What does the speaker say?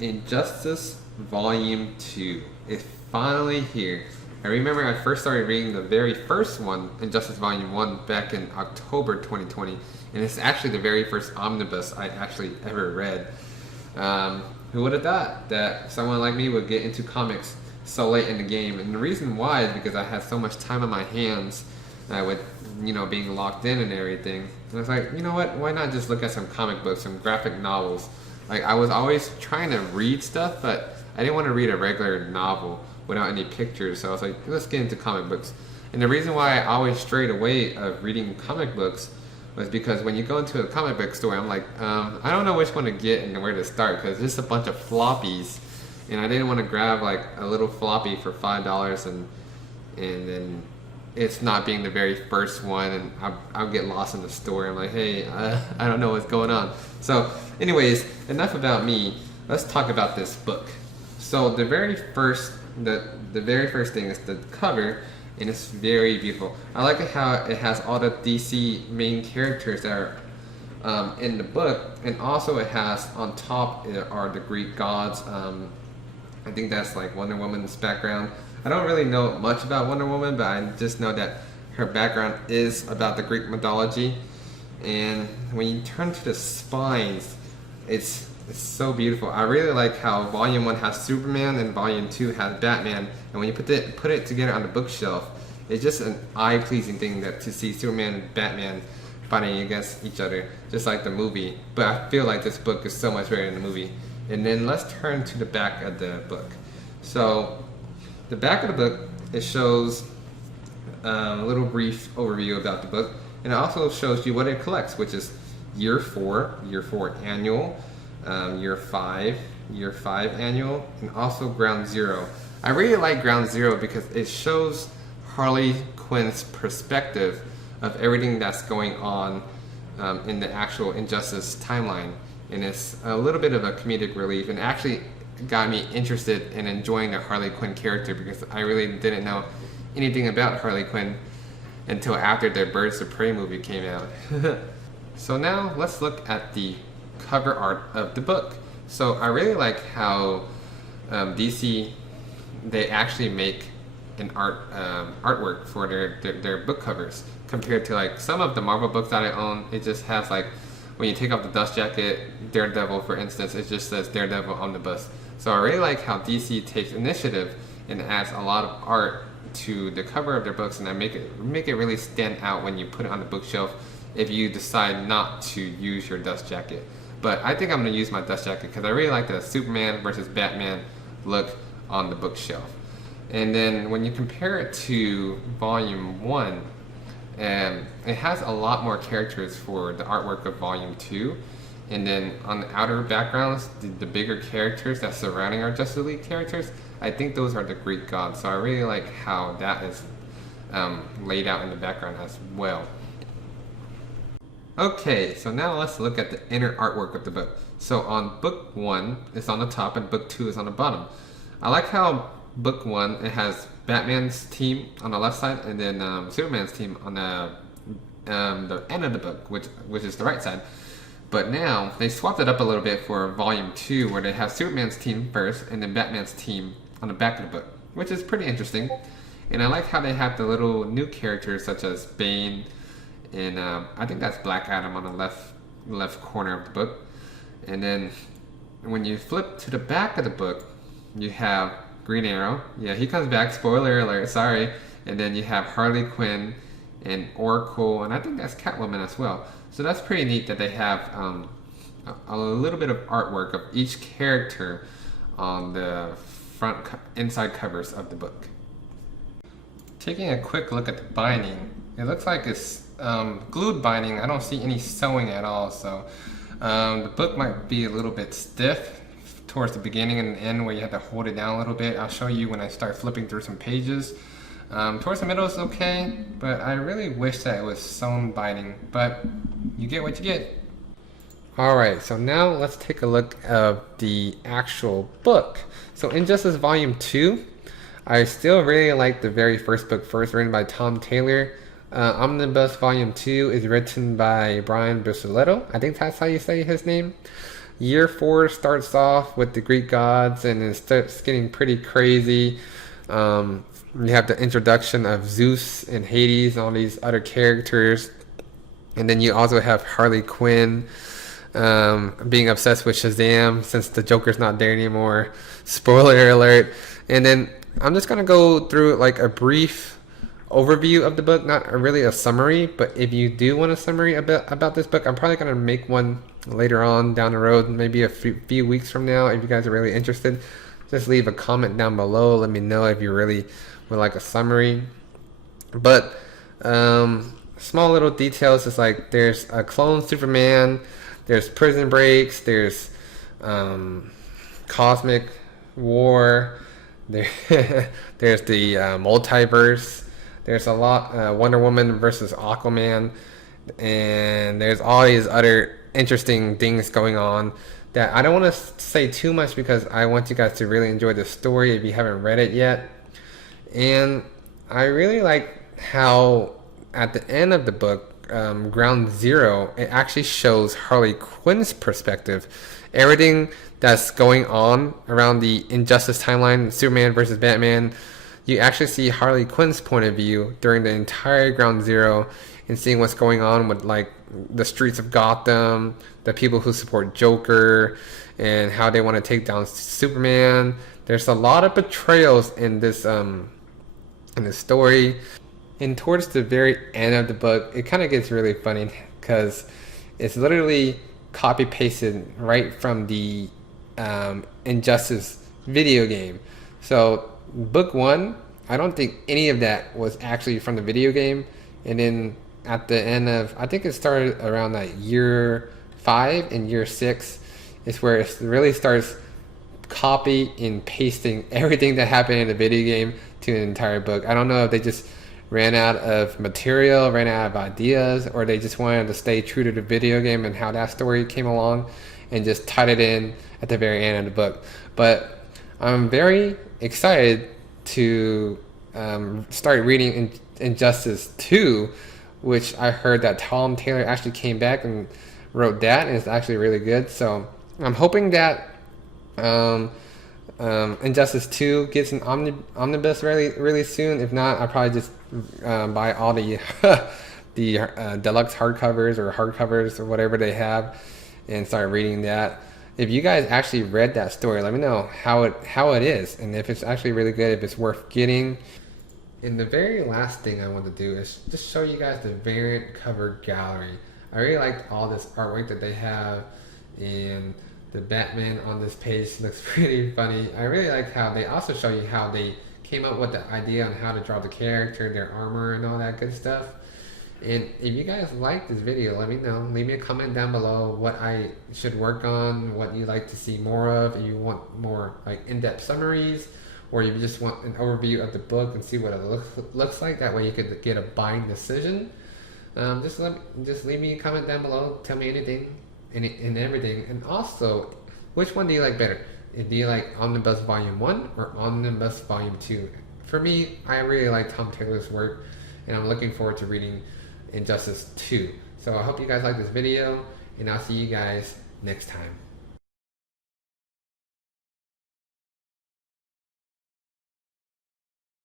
Injustice Volume 2 is finally here. I remember I first started reading the very first one, Injustice Volume 1, back in October 2020, and it's actually the very first omnibus I actually ever read. Who would have thought that someone like me would get into comics so late in the game? And the reason why is because I had so much time on my hands with, being locked in and everything. And I was like, you know what, why not just look at some comic books, some graphic novels? Like, I was always trying to read stuff, but I didn't want to read a regular novel without any pictures. So I was like, let's get into comic books. And the reason why I always strayed away of reading comic books was because when you go into a comic book store, I'm like, I don't know which one to get and where to start, because there's just a bunch of floppies, and I didn't want to grab like a little floppy for $5 and then it's not being the very first one, and I'll get lost in the store. I'm like, hey, I don't know what's going on. So anyways, enough about me. Let's talk about this book. So the very first thing is the cover, and it's very beautiful. I like how it has all the DC main characters that are in the book, and also it has on top are the Greek gods. I think that's like Wonder Woman's background. I don't really know much about Wonder Woman, but I just know that her background is about the Greek mythology. And when you turn to the spines, it's so beautiful. I really like how Volume 1 has Superman and Volume 2 has Batman. And when you put it together on the bookshelf, it's just an eye-pleasing thing to see Superman and Batman fighting against each other, just like the movie. But I feel like this book is so much better than the movie. And then let's turn to the back of the book. So the back of the book, it shows a little brief overview about the book, and it also shows you what it collects, which is year 4 annual, year 5 annual, and also Ground Zero. I really like Ground Zero because it shows Harley Quinn's perspective of everything that's going on in the actual Injustice timeline. And it's a little bit of a comedic relief, and actually got me interested in enjoying the Harley Quinn character, because I really didn't know anything about Harley Quinn until after the Birds of Prey movie came out. So now let's look at the cover art of the book. So I really like how DC, they actually make an artwork for their book covers, compared to like some of the Marvel books that I own. It just has like, when you take off the dust jacket, Daredevil for instance, it just says Daredevil Omnibus. So I really like how DC takes initiative and adds a lot of art to the cover of their books, and I make it really stand out when you put it on the bookshelf if you decide not to use your dust jacket. But I think I'm going to use my dust jacket because I really like the Superman versus Batman look on the bookshelf. And then when you compare it to Volume 1, it has a lot more characters for the artwork of Volume 2. And then on the outer backgrounds, the bigger characters that surrounding our Justice League characters, I think those are the Greek gods. So I really like how that is laid out in the background as well. Okay, so now let's look at the inner artwork of the book. So on book 1, it's on the top, and book 2 is on the bottom. I like how book 1, it has Batman's team on the left side, and then Superman's team on the end of the book, which is the right side. But now they swapped it up a little bit for Volume 2, where they have Superman's team first and then Batman's team on the back of the book, which is pretty interesting. And I like how they have the little new characters such as Bane, and I think that's Black Adam on the left corner of the book. And then when you flip to the back of the book, you have Green Arrow. Yeah, he comes back, spoiler alert, sorry. And then you have Harley Quinn and Oracle, and I think that's Catwoman as well. So that's pretty neat that they have a little bit of artwork of each character on the inside covers of the book. Taking a quick look at the binding, it looks like it's glued binding. I don't see any sewing at all, so the book might be a little bit stiff towards the beginning and the end, where you have to hold it down a little bit. I'll show you when I start flipping through some pages. Towards the middle is okay, but I really wish that it was sewn binding, but you get what you get. Alright, so now let's take a look at the actual book. So Injustice Volume 2, I still really like the very first book first, written by Tom Taylor. Omnibus Volume 2 is written by Brian Buccellato. I think that's how you say his name. Year 4 starts off with the Greek gods, and it starts getting pretty crazy. You have the introduction of Zeus and Hades and all these other characters. And then you also have Harley Quinn being obsessed with Shazam since the Joker's not there anymore. Spoiler alert. And then I'm just going to go through like a brief overview of the book, not really a summary, but if you do want a summary about this book, I'm probably going to make one later on down the road, maybe a few weeks from now. If you guys are really interested, just leave a comment down below. Let me know if you really would like a summary. But small little details is like there's a clone Superman, there's prison breaks, there's cosmic war, there's the multiverse, there's a lot Wonder Woman versus Aquaman, and there's all these other interesting things going on that I don't want to say too much because I want you guys to really enjoy the story if you haven't read it yet. And I really like how at the end of the book, Ground Zero, it actually shows Harley Quinn's perspective. Everything that's going on around the Injustice timeline, Superman versus Batman, you actually see Harley Quinn's point of view during the entire Ground Zero and seeing what's going on with like the streets of Gotham, the people who support Joker, and how they want to take down Superman. There's a lot of betrayals in this story. And towards the very end of the book, it kind of gets really funny because it's literally copy pasted right from the Injustice video game. So book 1, I don't think any of that was actually from the video game. And then at the end of, I think it started around like year 5 and year 6 is where it really starts copy and pasting everything that happened in the video game to an entire book. I don't know if they just ran out of material, ran out of ideas, or they just wanted to stay true to the video game and how that story came along and just tied it in at the very end of the book. But I'm very excited to start reading Injustice 2, which I heard that Tom Taylor actually came back and wrote that, and it's actually really good. So I'm hoping that Injustice 2 gets an omnibus really soon. If not, I'll probably just buy all the deluxe hardcovers or whatever they have and start reading that. If you guys actually read that story, let me know how it is and if it's actually really good, if it's worth getting. And the very last thing I want to do is just show you guys the variant cover gallery. I really liked all this artwork that they have, and the Batman on this page looks pretty funny. I really like how they also show you how they came up with the idea on how to draw the character, their armor, and all that good stuff. And if you guys like this video, let me know. Leave me a comment down below what I should work on, what you like to see more of. If you want more like in-depth summaries, or you just want an overview of the book and see what it looks like. That way you could get a buying decision. Just leave me a comment down below. Tell me anything and everything. And also, which one do you like better? Do you like Omnibus Volume 1 or Omnibus Volume 2? For me, I really like Tom Taylor's work, and I'm looking forward to reading Injustice 2. So I hope you guys like this video, and I'll see you guys next time.